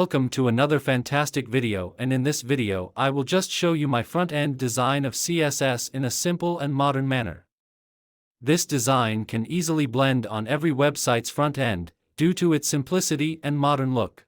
Welcome to another fantastic video, and in this video I will just show you my front-end design of CSS in a simple and modern manner. This design can easily blend on every website's front end, due to its simplicity and modern look.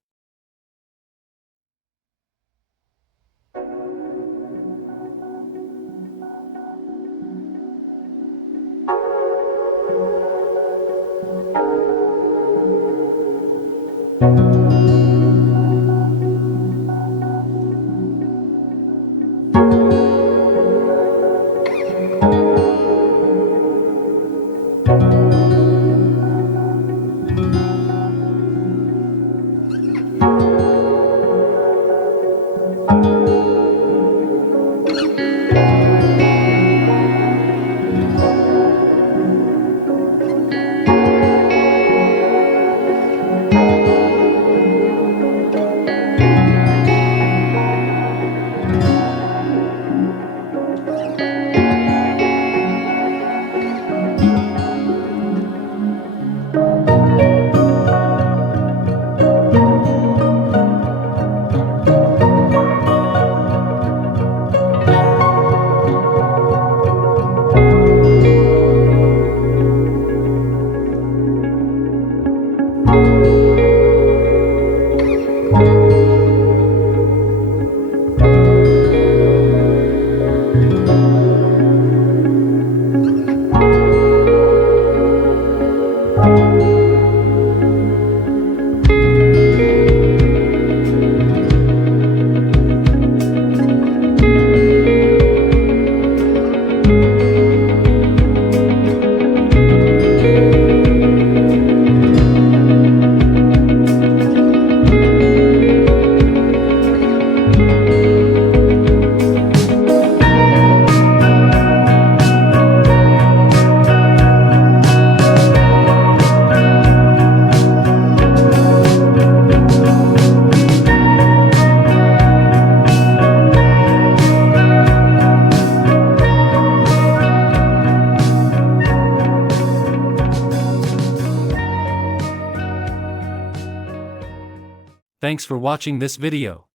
Thanks for watching this video.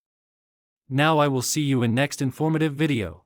Now I will see you in next informative video.